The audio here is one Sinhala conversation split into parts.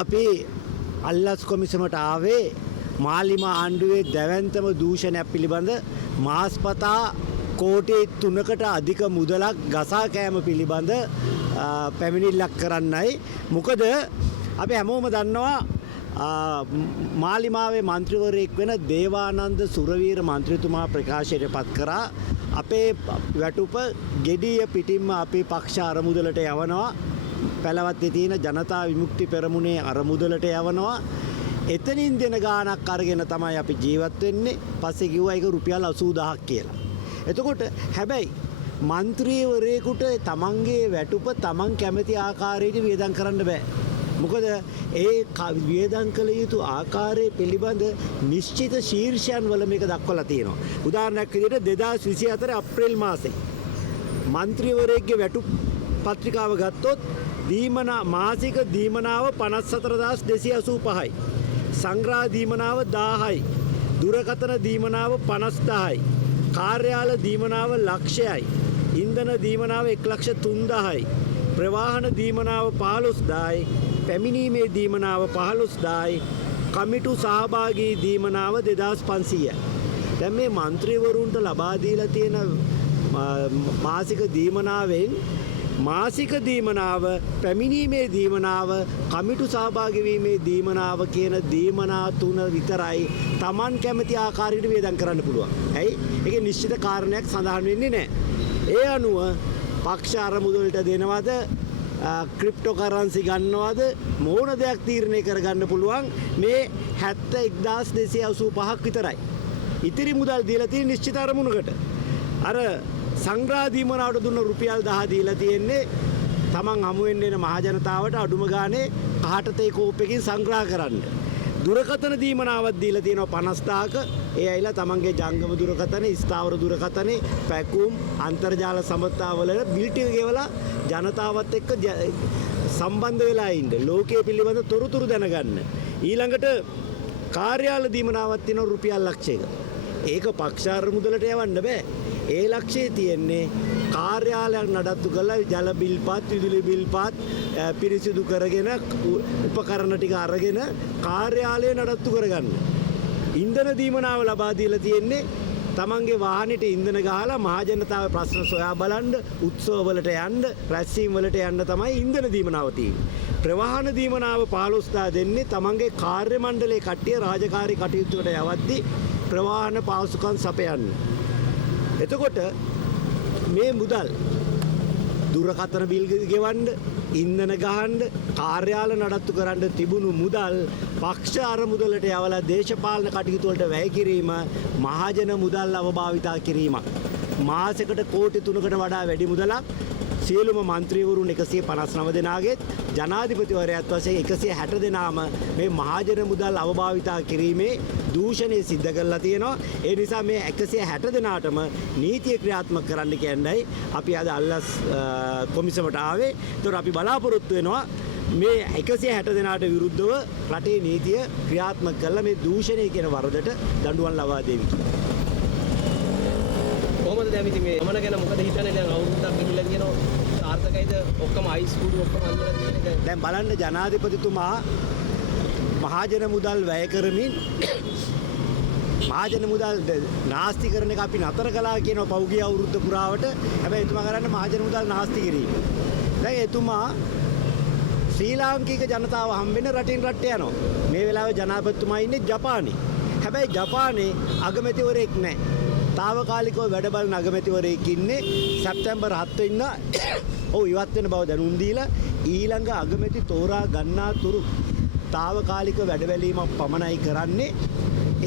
අපි අල්ලස් කොමිසමට ආවේ මාලිම ආණ්ඩුවේ දැවැන්තම දූෂණයක් පිළිබඳ මාස්පතා කෝටි 3කට අධික මුදලක් ගසා කෑම පිළිබඳ පැමිණිල්ලක් කරන්නයි. මොකද අපි හැමෝම දන්නවා මාලිමාවේ මන්ත්‍රීවරයෙක් වෙන දේවානන්ද සුරවීර මන්ත්‍රීතුමා ප්‍රකාශයට පත් කරා අපේ වැටුප ගෙඩිය පිටින්ම අපේ පක්ෂ අරමුදලට යවනවා. පැලවත්තේ තියෙන ජනතා විමුක්ති පෙරමුණේ අරමුදලට යවනවා. එතනින් දෙන ගාණක් අරගෙන තමයි අපි ජීවත් වෙන්නේ. පස්සේ කිව්වා ඒක රුපියල් 80000ක් කියලා. එතකොට හැබැයි മന്ത്രിවරයෙකුට තමන්ගේ වැටුප තමන් කැමති ආකාරයට වියදම් කරන්න බෑ. මොකද ඒ වියදම් කළ යුතු ආකාරය පිළිබඳ නිශ්චිත ශීර්ෂයන් වල මේක දක්වලා තියෙනවා. උදාහරණයක් විදිහට 2024 අප්‍රේල් මාසේ മന്ത്രിවරයෙක්ගේ වැටුප් පත්‍රිකාව ගත්තොත් මාසික දීමනාව 54285යි. සංග්‍රහ දීමනාව 1000යි. දුරකථන දීමනාව 50000යි. කාර්යාල දීමනාව ලක්ෂයයි. ඉන්ධන දීමනාව 1,03,000යි. ප්‍රවාහන දීමනාව 15000යි. පැමිණීමේ දීමනාව 15000යි. කමිටු සහභාගී දීමනාව 2500යි. දැන් මේ മന്ത്രിවරුන්ට ලබා දීලා තියෙන මාසික දීමනාවෙන් මාසික දීමනාව, පැමිණීමේ දීමනාව, කමිටු සහභාගී වීමේ දීමනාව කියන දීමනා තුන විතරයි Taman කැමති ආකාරයට වියදම් කරන්න පුළුවන්. ඇයි? ඒකේ නිශ්චිත කාරණයක් සඳහන් වෙන්නේ නැහැ. ඒ අනුව පක්ෂ අරමුදලට දෙනවද, ක්‍රිප්ටෝ කරන්සි ගන්නවද, මොන දෙයක් තීරණය කරගන්න පුළුවන් මේ 71285ක් විතරයි. ඉතිරි මුදල් දීලා තියෙන නිශ්චිත අරමුණකට. අර සංග්‍රහ දීමනාවට දුන්න රුපියල් 10 දීලා තියෙන්නේ තමන් හමු වෙන්න එන මහජනතාවට අඩුම ගානේ කහටතේ කෝප්පකින් සංග්‍රහ කරන්න. දුරකථන දීමනාවක් දීලා තියෙනවා 50000ක. ඒ ඇයිලා තමන්ගේ ජංගම දුරකථන, ස්ථාවර දුරකථනේ, පැකුම්, අන්තර්ජාල සම්බන්ධතාවල බිල් ටික ගෙවලා ජනතාවත් එක්ක සම්බන්ධ වෙලා ඉන්න. ලෝකයේ පිළිබඳ තොරතුරු දැනගන්න. ඊළඟට කාර්යාල දීමනාවක් තියෙනවා රුපියල් ලක්ෂයක. ඒක පක්ෂාර මුදලට යවන්න බෑ. ඒ ලක්ෂයේ තියෙන්නේ කාර්යාලයක් නඩත්තු කරලා ජල බිල්පත්, විදුලි බිල්පත් පිරිසිදු කරගෙන උපකරණ ටික අරගෙන කාර්යාලය නඩත්තු කරගන්න. ඉන්ධන දීමනාව ලබා දීලා තියෙන්නේ තමන්ගේ වාහනේට ඉන්ධන ගහලා මහජනතාවේ ප්‍රශ්න සොයා බලන්න, උත්සව වලට යන්න, රැස්වීම් වලට යන්න තමයි ඉන්ධන දීමනාව තියෙන්නේ. ප්‍රවාහන දීමනාව 15000 දෙන්නේ තමන්ගේ කාර්ය මණ්ඩලයේ කට්ටිය රාජකාරී කටයුතු වලට යවද්දී ප්‍රවාහන පාසුකම් සපයන්න. එතකොට මේ මුදල් දුරකථන බිල් ගෙවන්න, ඉන්ධන ගහන්න, කාර්යාල නඩත්තු කරන්න තිබුණු මුදල් පක්ෂ අරමුදලට යවලා දේශපාලන කටයුතු වලට වැය කිරීම මහජන මුදල් අවභාවිතා කිරීමක්. මාසෙකට කෝටි 3කට වඩා වැඩි මුදලක් සියලුම മന്ത്രിවරුන් 159 දෙනාගෙත් ජනාධිපතිවරයාත් වශයෙන් 160 දෙනාම මේ මහජන මුදල් අවභාවිතා කිරීමේ දූෂණය සිද්ධ කරලා තියෙනවා. ඒ නිසා මේ 160 දෙනාටම නීතිය ක්‍රියාත්මක කරන්න කියන්නයි අපි අද අල්ලස් කොමිසමට ආවේ. ඒතර අපි බලාපොරොත්තු වෙනවා මේ 160 දෙනාට විරුද්ධව රටේ නීතිය ක්‍රියාත්මක කරලා මේ දූෂණය කියන වරදට දඬුවම් ලබා දෙවි කියලා. කොහොමද දැන් ඉතින් මේ ගමන ගැන මොකද හිතන්නේ? දැන් අවුරුද්දක් ගිහිල්ලා කියනවා සාර්ථකයිද? ඔක්කොම අයිස් කුඩු ඔක්කොම අල්ලලා තියෙන්නේ. දැන් බලන්න ජනාධිපතිතුමා මහජන මුදල් වැය කරමින් මහජන මුදල් නාස්ති කරන එක අපි නතර කළා කියනවා පෞගිය අවුරුද්ද පුරාවට. හැබැයි එතුමා කරන්නේ මහජන මුදල් නාස්ති කිරීම. දැන් එතුමා ශ්‍රී ලාංකික ජනතාව හම්බෙන්න රටින් රට යනවා. මේ වෙලාවේ ජනාධිපතිතුමා ඉන්නේ ජපානයේ. හැබැයි ජපානයේ අගමැතිවරයෙක් නැහැ. තාවකාලිකව වැඩ බලන අගමැතිවරයෙක් ඉන්නේ සැප්තැම්බර් 7 වෙනිදා ඔව් ඉවත් වෙන බව දැනුම් දීලා ඊළඟ අගමැති තෝරා ගන්නා තුරු තාවකාලික වැඩබැලීමක් පමණයි කරන්නේ.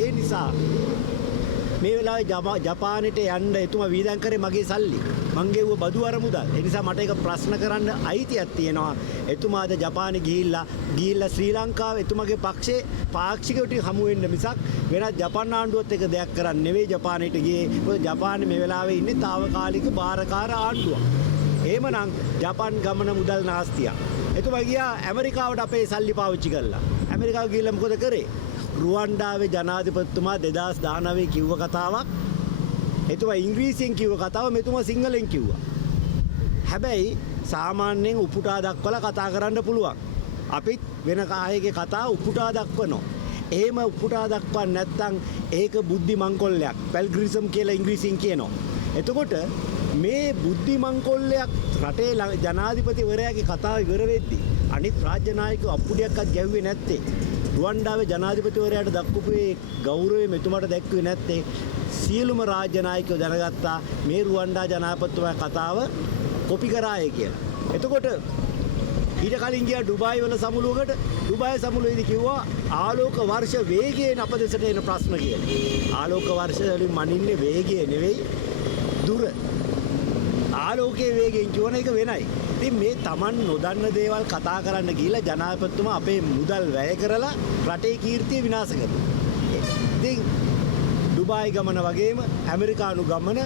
ඒ නිසා මේ වෙලාවේ ජපානයට යන්න එතුමා වීදම් කරේ මගේ සල්ලි. මං ගෙව්ව බදු අරමුදල්. ඒ නිසා මට ඒක ප්‍රශ්න කරන්න අයිතියක් තියෙනවා. එතුමාද ජපානෙ ගිහිල්ලා ශ්‍රී ලංකාව එතුමාගේ පක්ෂේ පාක්ෂිකවට හමු වෙන්න මිසක් වෙනත් ජපාන ආණ්ඩුවත් එක දෙයක් කරන්නේ නෙවෙයි ජපානයට ගියේ. මොකද ජපානේ මේ වෙලාවේ ඉන්නේ తాවකාලික බාරකාර ආණ්ඩුවක්. එහෙමනම් ජපාන් ගමන මුදල් නාස්තියක්. එතුමා ගියා ඇමරිකාවට අපේ සල්ලි පාවිච්චි කළා. ඇමරිකාව ගිහිල්ලා මොකද කරේ? රුවන්ඩාවේ ජනාධිපතිතුමා 2019 කිව්ව කතාවක්. එතුමා ඉංග්‍රීසියෙන් කිව්ව කතාව මෙතුමා සිංහලෙන් කිව්වා. හැබැයි සාමාන්‍යයෙන් උපුටා දක්වලා කතා කරන්න පුළුවන්. අපිත් වෙන කායගේ කතා උපුටා දක්වනවා. එහෙම උපුටා දක්වන්නේ නැත්නම් ඒක බුද්ධි මංකොල්ලයක්. පැල්ග්‍රිසම් කියලා ඉංග්‍රීසියෙන් කියනවා. එතකොට මේ බුද්ධි මංකොල්ලයක් රටේ ජනාධිපතිවරයාගේ කතාව ඉවර වෙද්දී අනිත් රාජ්‍ය නායකයෝ අප්පුඩියක්වත් ගැව්වේ නැත්තේ. රුවන්ඩාවේ ජනාධිපතිවරයාට දක්වපු ඒ ගෞරවය මෙතුමාට දැක්ුවේ නැත්තේ සියලුම රාජ්‍ය නායකයෝ දැනගත්තා මේ රුවන්ඩා ජනාධිපතිතුමා කතාව කොපි කරාය කියලා. එතකොට ඊට කලින් ගියා ඩුබායි වල සමුළුවකට. ඩුබායි සමුළුවේදී කිව්වා ආලෝක වර්ෂ වේගයෙන් අප දෙසට එන ප්‍රශ්න කියලා. ආලෝක වර්ෂ වලින් මනින්නේ වේගය නෙවෙයි දුර. ආලෝකයේ වේගයෙන් කියවන එක වෙනයි. ඉතින් මේ Taman නොදන්න දේවල් කතා කරන්න ගිහිල්ලා ජනාධිපතිතුමා අපේ මුදල් වැය කරලා රටේ කීර්තිය විනාශ කරනවා. ඉතින් ඩුබායි ගමන වගේම ඇමරිකානු ගමන,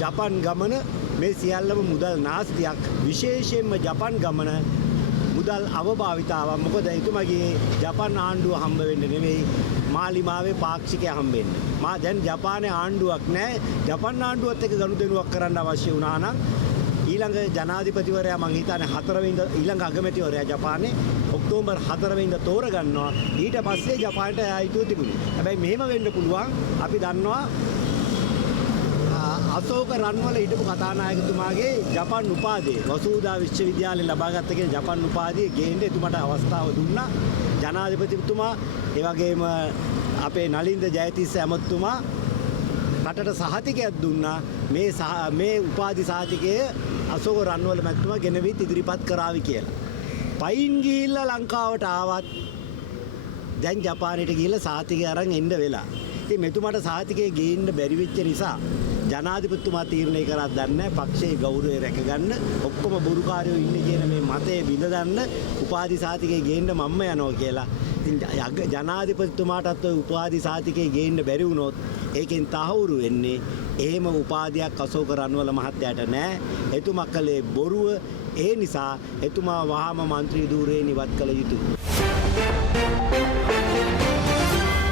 ජපාන් ගමන මේ සියල්ලම මුදල් නාස්තියක්. විශේෂයෙන්ම ජපාන් ගමන මුදල් අවභාවිතාවක්. මොකද එතුමාගේ ජපාන් ආණ්ඩුව හම්බ වෙන්න නෙවෙයි මාලිමාවේ පාක්ෂිකය හම්බෙන්නේ. මා දැන් ජපානයේ ආණ්ඩුවක් නැහැ. ජපාන් ආණ්ඩුවත් එක්ක ගනුදෙනුවක් කරන්න අවශ්‍ය වුණා නම් ඊළඟ ජනාධිපතිවරයා මං හිතන්නේ 4 වෙනිදා ඊළඟ අගමැතිවරයා ජපානයේ ඔක්තෝබර් 4 වෙනිදා තෝරගන්නවා. ඊට පස්සේ ජපානට ආයිතු තිබුණේ. හැබැයි මෙහෙම වෙන්න පුළුවන්. අපි දන්නවා අශෝක රන්වල හිටපු කතානායකතුමාගේ ජපාන් උපාධිය වසූදා විශ්වවිද්‍යාලයෙන් ලබාගත්ත කියන ජපාන් උපාධිය ගේන්න එතුමාට අවස්ථාව දුන්නා. ජනාධිපතිතුමා ඒ වගේම අපේ නලින්ද ජයතිස්ස ඇමතුමා රටට සහතිකයක් දුන්නා. මේ උපාධි සහතිකය අශෝක රන්වල මැතිතුමා ගෙනවිත් ඉදිරිපත් කරાવી කියලා. පයින් ගිහිල්ලා ලංකාවට ආවත් දැන් ජපානයට ගිහිල්ලා සහතිකය අරන් එන්න වෙලා. ඉතින් මෙතුමාට සහතිකය ගේන්න බැරි වෙච්ච නිසා ජනාධිපතිතුමා තීරණය කරා දන්නේ පක්ෂයේ ගෞරවය රැකගන්න ඔක්කොම බුරුකාරයෝ ඉන්නේ කියන මේ මතේ බිඳ ගන්න උපාධි සහතිකය ගේන්න මම්ම යනවා කියලා. ඉතින් ජනාධිපතිතුමාටත් ওই උපාධි සහතිකය ගේන්න බැරි වුණොත් ඒකෙන් තහවුරු වෙන්නේ එහෙම උපාධියක් අශෝක රන්වල මහත්තයාට නැහැ. එතුමා කලේ බොරුව. ඒ නිසා එතුමා වහාම മന്ത്രി ධූරයෙන් ඉවත් කළ යුතුයි.